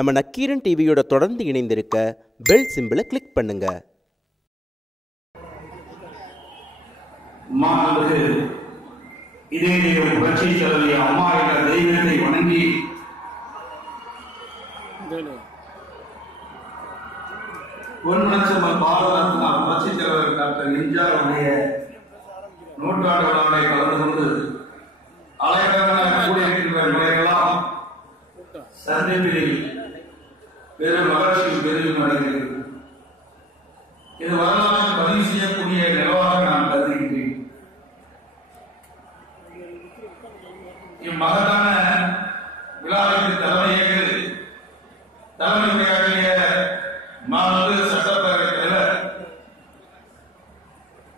நம்ம நக்கீரன் டிவியோட தொடர்ந்து இணைந்திருக்க பெல் சிம்பிளை கிளிக் பண்ணுங்க. இதே தெய்வம் புரட்சி தலைவி அம்மா என்ற தெய்வத்தை வணங்கி பொன்மனச்செம்மல் பாரத ரத்னா புரட்சி தலைவர் டாக்டர் எம்ஜிஆர் அவருடைய நூற்றாண்டு விழாவை கலந்து கொண்டு அலைக்கடலாக கூடியிருக்கின்ற நிலையெல்லாம் சந்திப்பில் பெரும் மகிழ்ச்சி பெரும் அடைகிறது. இது வரலாறு பதிவு செய்யக்கூடிய நிலவாக நான் கருதுகின்றேன். இம்மகத்தான விழாவிற்கு தலைமையேற்று தலைமை உரையாற்றிய மாநில சட்டப்பேரவைத் தலைவர்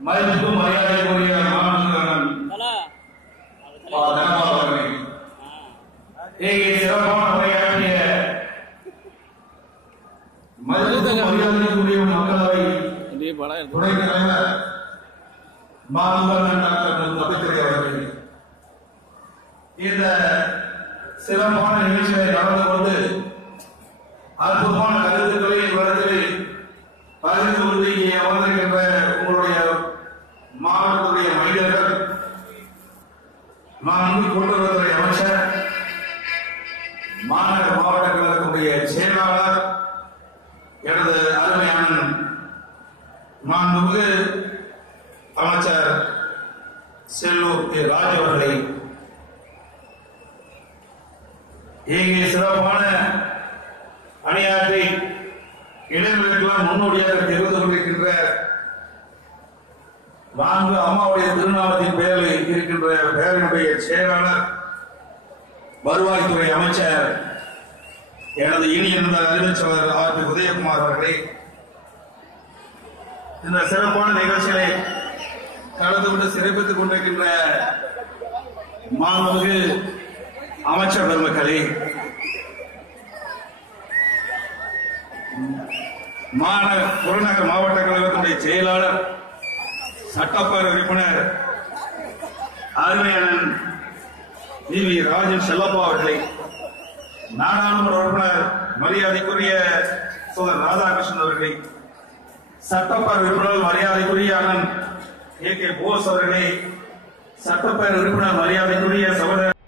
மதிப்பு மரியாதைக்குரிய மாநிலங்களன் அவர்களை இங்கே சிறப்பான உரையாற்றிய மதிப்பு மரியாதைக்குரிய மக்களவை துணைத் தலைவர் மாநிலங்களன் டாக்டர் தம்பித்துறை அவர்கள் இந்த சிறப்பான நிகழ்ச்சிகளை நடந்து கொண்டு அற்புதமான கருத்துக்களை இவ்விடத்தில் பகிர்ந்து கொண்டு இங்கே அமர்ந்திருக்கின்ற உங்களுடைய மாவட்டத்துடைய மையர்கள், மாண்பு கூட்டுறவுத்துறை அமைச்சர், மாநகர மாவட்ட கழகத்துடைய செயலாளர், எனது அருமையான மாண்புமிகு அமைச்சர் செல்லூர் ராஜ் அவர்களை, இங்கே சிறப்பான அணியாற்றி இளைஞர்களுக்கெல்லாம் முன்னோடியாக தெரிந்து கொண்டிருக்கின்ற மாண்பு அம்மாவுடைய திருநாமத்தின் பெயரில் இருக்கின்ற பேரனுடைய செயலாளர், வருவாய்த்துறை அமைச்சர், எனது இனிய அறிவிச்சவர் ஆர் உதயகுமார் அவர்களே, இந்த சிறப்பான நிகழ்ச்சிகளை கலந்து கொண்டு சிறப்பித்துக் கொண்டிருக்கின்ற மாண்புமிகு அமைச்சர் பெருமக்களே, புறநகர் மாவட்ட கழகத்துடைய செயலாளர், சட்டப்பேரவை உறுப்பினர் அருமையண்ணன் வி ராஜன் செல்லப்பா அவர்களை, நாடாளுமன்ற உறுப்பினர் மரியாதைக்குரிய சோதர் ராதாகிருஷ்ணன் அவர்களை, சட்டப்பேரவை உறுப்பினர் மரியாதைக்குரிய அண்ணன் கே போஸ் அவர்களை, சட்டப்பேரவை உறுப்பினர் மரியாதைக்குரிய சகோதரர்